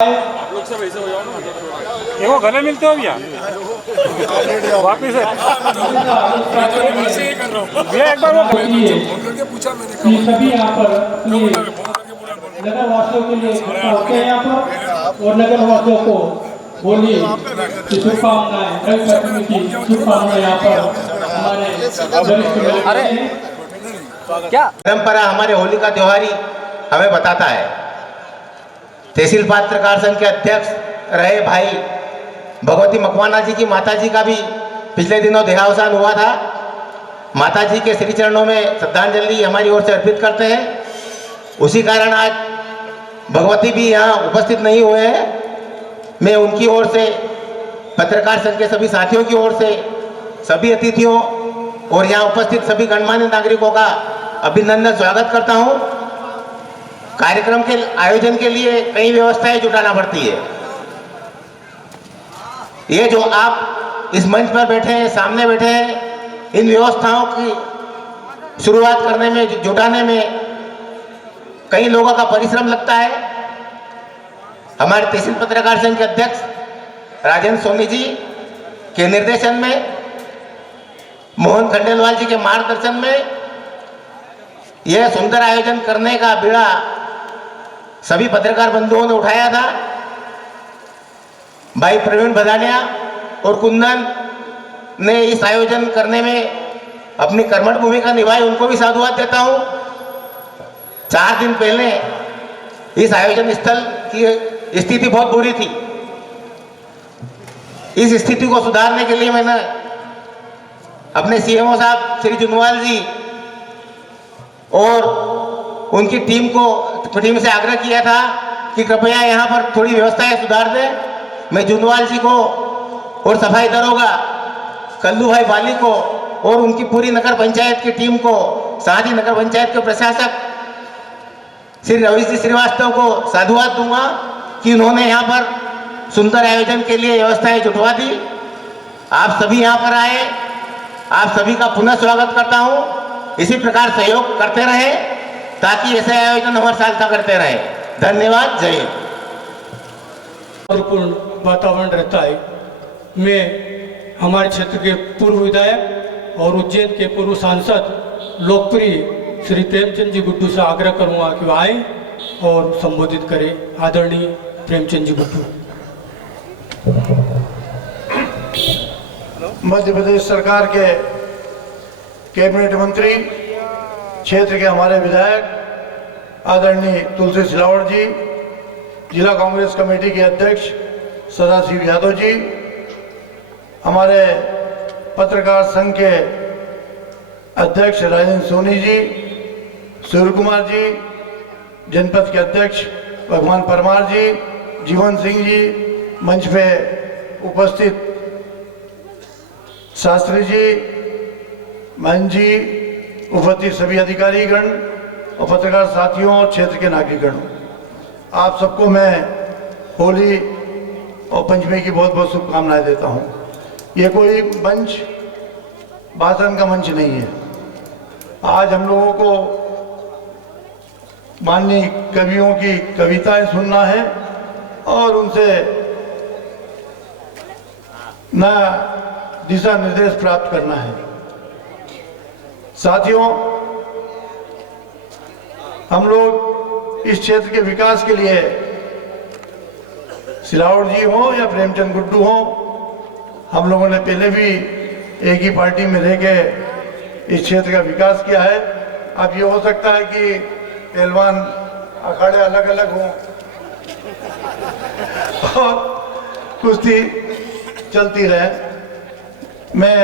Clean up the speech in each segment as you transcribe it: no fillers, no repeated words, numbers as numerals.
आप लोग सब ऐसे हो जाओ ना। देखो गले मिलते हो भैया वापिस है भैया एक बार वो पूछा मैंने सभी यहाँ पर नगर वासियों के लिए इकट्ठा होते हैं यहाँ पर और नगर वासियों को बोलिए कि शुभकामनाएं रवि पंचमी की शुभकामनाएं यहाँ पर हमारे क्या परंपरा हमारे होली का त्योहार ही हमें बताता है। तहसील पत्रकार संघ के अध्यक्ष रहे भाई भगवती मकवाना जी की माता जी का भी पिछले दिनों देहावसान हुआ था। माता जी के श्री चरणों में श्रद्धांजलि हमारी ओर से अर्पित करते हैं। उसी कारण आज भगवती भी यहाँ उपस्थित नहीं हुए हैं। मैं उनकी ओर से पत्रकार संघ के सभी साथियों की ओर से सभी अतिथियों और यहाँ उपस्थित सभी गणमान्य नागरिकों का अभिनंदन स्वागत करता हूँ। कार्यक्रम के आयोजन के लिए कई व्यवस्थाएं जुटाना पड़ती है। ये जो आप इस मंच पर बैठे हैं, सामने बैठे हैं, इन व्यवस्थाओं की शुरुआत करने में, जुटाने में कई लोगों का परिश्रम लगता है। हमारे तहसील पत्रकार संघ के अध्यक्ष राजेंद्र सोनी जी के निर्देशन में, मोहन खंडेलवाल जी के मार्गदर्शन में यह सुंदर आयोजन करने का बीड़ा सभी पत्रकार बंधुओं ने उठाया था। भाई प्रवीण भदानिया और कुंदन ने इस आयोजन करने में अपनी कर्मठ भूमिका निभाई, उनको भी साधुवाद देता हूं। 4 दिन पहले इस आयोजन स्थल की स्थिति बहुत बुरी थी। इस स्थिति को सुधारने के लिए मैंने अपने सीएमओ साहब श्री जुनवाल जी और उनकी टीम से आग्रह किया था कि कृपया यहाँ पर थोड़ी व्यवस्थाएं सुधार दें। मैं जुनवाल जी को और सफाई दरोगा कल्लू भाई बाली को और उनकी पूरी नगर पंचायत की टीम को, साथ ही नगर पंचायत के प्रशासक श्री रवि जी श्रीवास्तव को साधुवाद दूंगा कि उन्होंने यहाँ पर सुंदर आयोजन के लिए व्यवस्थाएं जुटवा दी। आप सभी यहाँ पर आए, आप सभी का पुनः स्वागत करता हूँ। इसी प्रकार सहयोग करते रहे ताकि ऐसे आयोजन हर साल तक करते रहे। धन्यवाद। जय हिंद। पूर्ण वातावरण रहता है। मैं हमारे क्षेत्र के पूर्व विधायक और उज्जैन के पूर्व सांसद लोकप्रिय श्री प्रेमचंद जी गुड्डू से आग्रह करूंगा कि वो आए और संबोधित करें। आदरणीय प्रेमचंद जी गुड्डू। मध्य प्रदेश सरकार के कैबिनेट मंत्री, क्षेत्र के हमारे विधायक आदरणीय तुलसी सिलावट जी, जिला कांग्रेस कमेटी के अध्यक्ष सदाशिव यादव जी, हमारे पत्रकार संघ के अध्यक्ष राजेंद्र सोनी जी, सूर्य कुमार जी, जनपद के अध्यक्ष भगवान परमार जी, जीवन सिंह जी, मंच पे उपस्थित शास्त्री जी, महन जी, उपस्थित सभी अधिकारीगण और पत्रकार साथियों और क्षेत्र के नागरिकगण, आप सबको मैं होली और पंचमी की बहुत बहुत शुभकामनाएं देता हूं। ये कोई मंच, भाषण का मंच नहीं है। आज हम लोगों को माननीय कवियों की कविताएं सुनना है और उनसे नया दिशा निर्देश प्राप्त करना है। साथियों, हम लोग इस क्षेत्र के विकास के लिए सिलावट जी हो या प्रेमचंद गुड्डू हो, हम लोगों ने पहले भी एक ही पार्टी में रह के इस क्षेत्र का विकास किया है। अब ये हो सकता है कि पहलवान अखाड़े अलग अलग हों और कुश्ती चलती रहे। मैं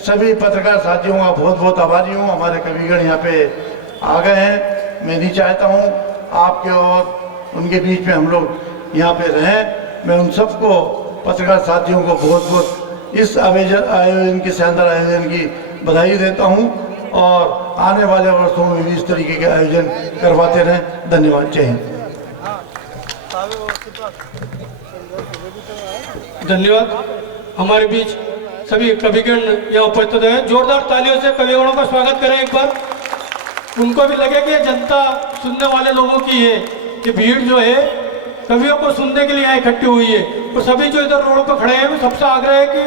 सभी पत्रकार साथियों का बहुत बहुत आभारी हूँ। हमारे कविगण यहाँ पे आ गए हैं। मैं नहीं चाहता हूँ आपके और उनके बीच में हम लोग यहाँ पे रहें। मैं उन सबको पत्रकार साथियों को बहुत बहुत इस आयोजन के शानदार आयोजन की बधाई देता हूँ और आने वाले वर्षों में भी इस तरीके के आयोजन करवाते रहें। धन्यवाद। जय हिंद। धन्यवाद। हमारे बीच सभी कविगण यहाँ उपस्थित हैं। जोरदार तालियों से कविगणों का स्वागत करें एक बार। उनको भी लगे कि जनता सुनने वाले लोगों की है कि भीड़ जो है कवियों को सुनने के लिए यहाँ इकट्ठी हुई है। वो सभी जो इधर रोड पर खड़े हैं, वो सबसे आग्रह है कि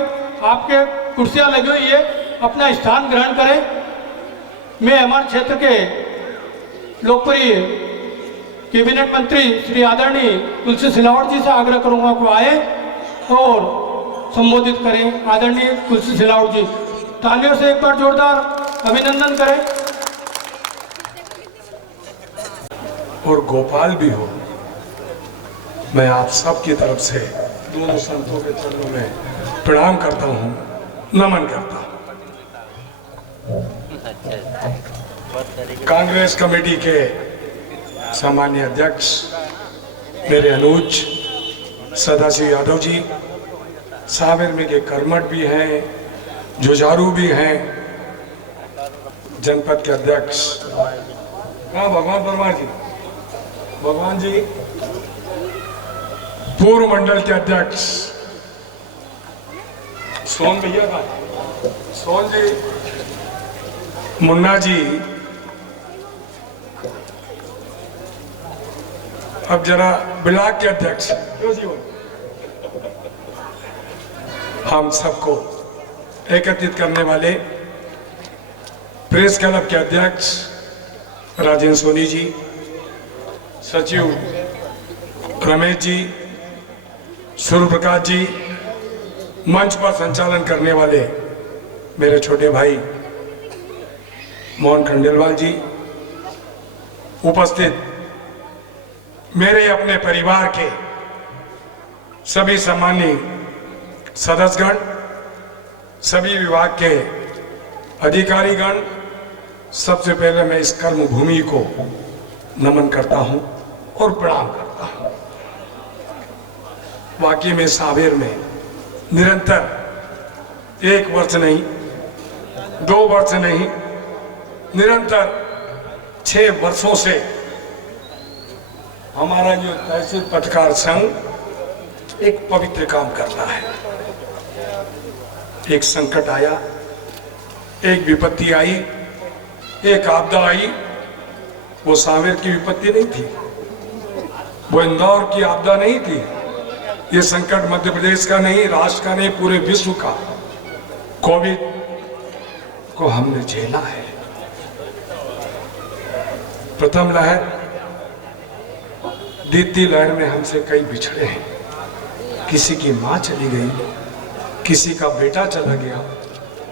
आपके कुर्सियाँ लगी हुई है, अपना स्थान ग्रहण करें। मैं हमारे क्षेत्र के लोकप्रिय कैबिनेट मंत्री श्री आदरणीय तुलसी सिलावट जी से आग्रह करूंगा कि आए और संबोधित करें। आदरणीय तुलसी सिलावट जी, तालियों से एक बार जोरदार अभिनंदन करें। और गोपाल भी हो, मैं आप सबकी तरफ से दोनों संतों के चरणों में प्रणाम करता हूँ, नमन करता हूँ। कांग्रेस कमेटी के सामान्य अध्यक्ष मेरे अनुज सदाशिव यादव जी, सावेर में के कर्मठ भी हैं, जुझारू भी हैं, जनपद के अध्यक्ष भगवान परमार जी, भगवान जी, पूर्व मंडल के अध्यक्ष सोन भैया का, सोन जी, मुन्ना जी, अब जरा ब्लॉक के अध्यक्ष हम सबको एकत्रित करने वाले प्रेस क्लब के अध्यक्ष राजेंद्र सोनी जी, सचिव रमेश जी, सूर्य प्रकाश जी, मंच पर संचालन करने वाले मेरे छोटे भाई मोहन खंडेलवाल जी, उपस्थित मेरे अपने परिवार के सभी सम्मानीय सदस्यगण, सभी विभाग के अधिकारीगण, सबसे पहले मैं इस कर्म भूमि को नमन करता हूं और प्रणाम करता हूं। वाकई में सावेर में निरंतर 1 वर्ष नहीं, 2 वर्ष नहीं, निरंतर 6 वर्षों से हमारा जो तहसील पत्रकार संघ एक पवित्र काम कर रहा है। एक संकट आया, एक विपत्ति आई, एक आपदा आई, वो सावेर की विपत्ति नहीं थी, वो इंदौर की आपदा नहीं थी, ये संकट मध्य प्रदेश का नहीं, राष्ट्र का नहीं, पूरे विश्व का। कोविड को हमने झेला है। प्रथम लहर, द्वितीय लहर में हमसे कई बिछड़े हैं। किसी की मां चली गई, किसी का बेटा चला गया,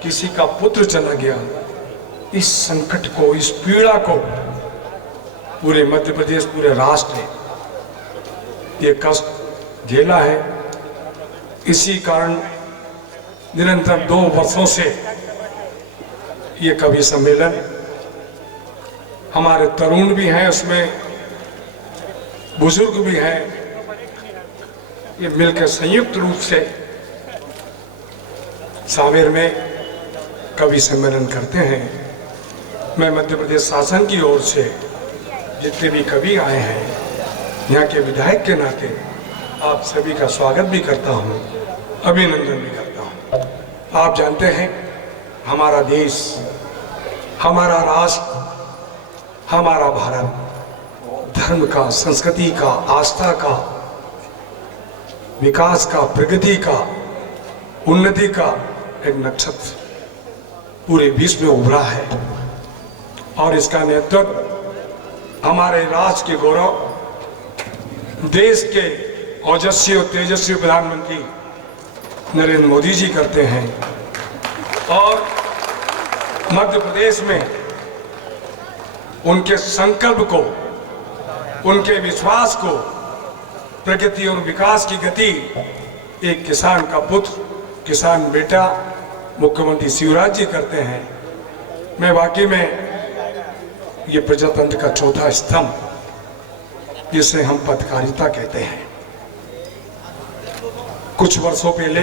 किसी का पुत्र चला गया। इस संकट को, इस पीड़ा को पूरे मध्य प्रदेश, पूरे राष्ट्र ने ये कष्ट झेला है। इसी कारण निरंतर 2 वर्षों से ये कवि सम्मेलन, हमारे तरुण भी हैं उसमें, बुजुर्ग भी हैं, ये मिलकर संयुक्त रूप से सावेर में कवि सम्मेलन करते हैं। मैं मध्य प्रदेश शासन की ओर से जितने भी कवि आए हैं, यहाँ के विधायक के नाते आप सभी का स्वागत भी करता हूँ, अभिनंदन भी करता हूँ। आप जानते हैं हमारा देश, हमारा राष्ट्र, हमारा भारत धर्म का, संस्कृति का, आस्था का, विकास का, प्रगति का, उन्नति का एक नक्षत्र पूरे विश्व में उभरा है। और इसका नेतृत्व हमारे राष्ट्र के गौरव, देश के ओजस्वी और तेजस्वी प्रधानमंत्री नरेंद्र मोदी जी करते हैं। और मध्य प्रदेश में उनके संकल्प को, उनके विश्वास को, प्रगति और विकास की गति एक किसान का पुत्र, किसान बेटा मुख्यमंत्री शिवराज जी करते हैं। मैं वाकई में ये प्रजातंत्र का चौथा स्तंभ, जिसे हम पत्रकारिता कहते हैं, कुछ वर्षों पहले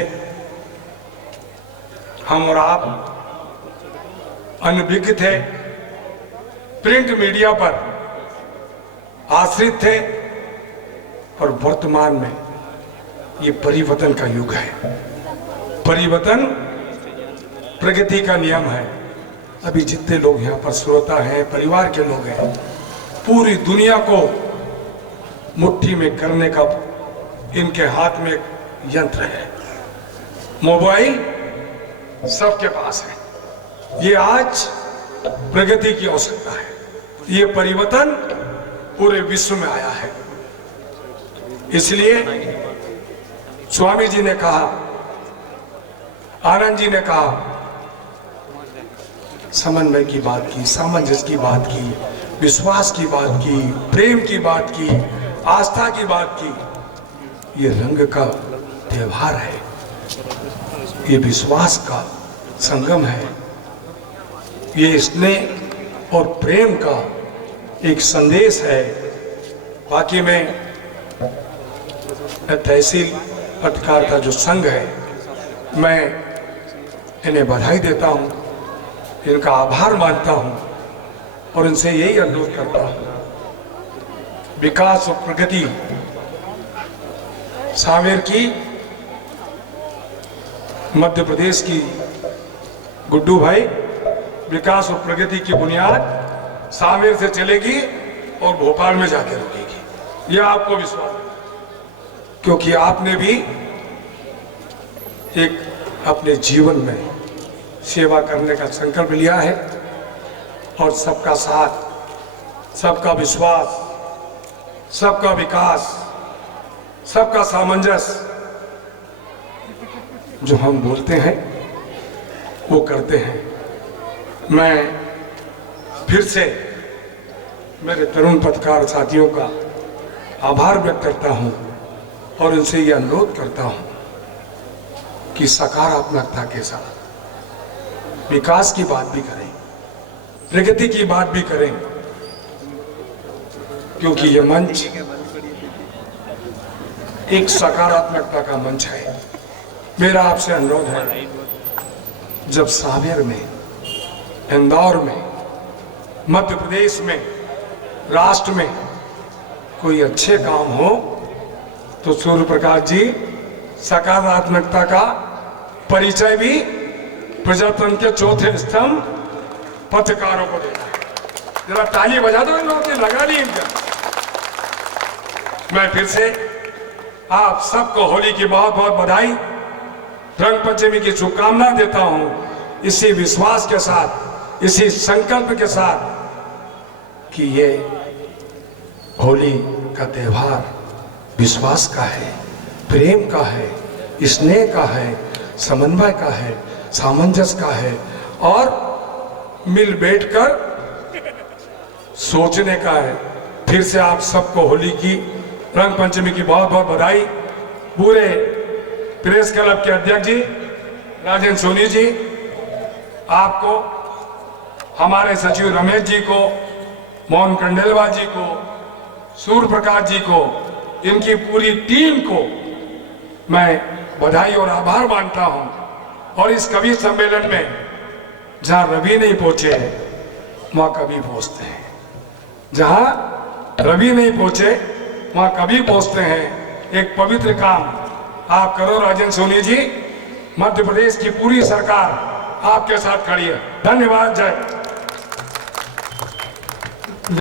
हम और आप अनभिज्ञ थे, प्रिंट मीडिया पर आश्रित थे, और वर्तमान में ये परिवर्तन का युग है। परिवर्तन प्रगति का नियम है। अभी जितने लोग यहाँ पर श्रोता हैं, परिवार के लोग हैं, पूरी दुनिया को मुट्ठी में करने का इनके हाथ में एक यंत्र है। मोबाइल सबके पास है। ये आज प्रगति की आवश्यकता है। ये परिवर्तन पूरे विश्व में आया है। इसलिए स्वामी जी ने कहा, आनंद जी ने कहा, समन्वय की बात की, सामंजस्य की बात की, विश्वास की बात की, प्रेम की बात की, आस्था की बात की। ये रंग का त्योहार है, ये विश्वास का संगम है, ये स्नेह और प्रेम का एक संदेश है। बाकी में तहसील पत्रकार का जो संघ है, मैं इन्हें बधाई देता हूं, इनका आभार मानता हूं और इनसे यही अनुरोध करता हूं, विकास और प्रगति सांवेर की, मध्य प्रदेश की गुड्डू भाई, विकास और प्रगति की बुनियाद सांवेर से चलेगी और भोपाल में जाके रुकेगी। यह आपको विश्वास है, क्योंकि आपने भी एक अपने जीवन में सेवा करने का संकल्प लिया है और सबका साथ, सबका विश्वास, सबका विकास, सबका सामंजस्य जो हम बोलते हैं वो करते हैं। मैं फिर से मेरे तरुण पत्रकार साथियों का आभार व्यक्त करता हूं और उनसे यह अनुरोध करता हूं कि सकारात्मकता के साथ विकास की बात भी करें, प्रगति की बात भी करें, क्योंकि यह मंच एक सकारात्मकता का मंच है। मेरा आपसे अनुरोध है, जब सांवेर में, इंदौर में, मध्य प्रदेश में, राष्ट्र में कोई अच्छे काम हो तो सूर्य प्रकाश जी सकारात्मकता का परिचय भी प्रजातंत्र के चौथे स्तंभ पत्रकारों को देना है। जरा ताली बजा दो इन लोगों की, लगा ली इनका। मैं फिर से आप सबको होली की बहुत बहुत बधाई, रंग पंचमी की शुभकामना देता हूं, इसी विश्वास के साथ, इसी संकल्प के साथ कि ये होली का त्योहार विश्वास का है, प्रेम का है, स्नेह का है, समन्वय का है, सामंजस्य का है और मिल बैठकर सोचने का है। फिर से आप सबको होली की, रंग पंचमी की बहुत बहुत बधाई। पूरे प्रेस क्लब के अध्यक्ष जी राजेंद्र सोनी जी, आपको, हमारे सचिव रमेश जी को, मोहन कंडेलवाल जी को, सूर्य प्रकाश जी को, इनकी पूरी टीम को मैं बधाई और आभार मानता हूं। और इस कवि सम्मेलन में जहां रवि नहीं पहुंचे वहां कवि पहुंचते हैं, जहां रवि नहीं पहुंचे वहां कवि पहुंचते हैं। एक पवित्र काम आप करो राजेंद्र सोनी जी, मध्य प्रदेश की पूरी सरकार आपके साथ खड़ी है। धन्यवाद। जय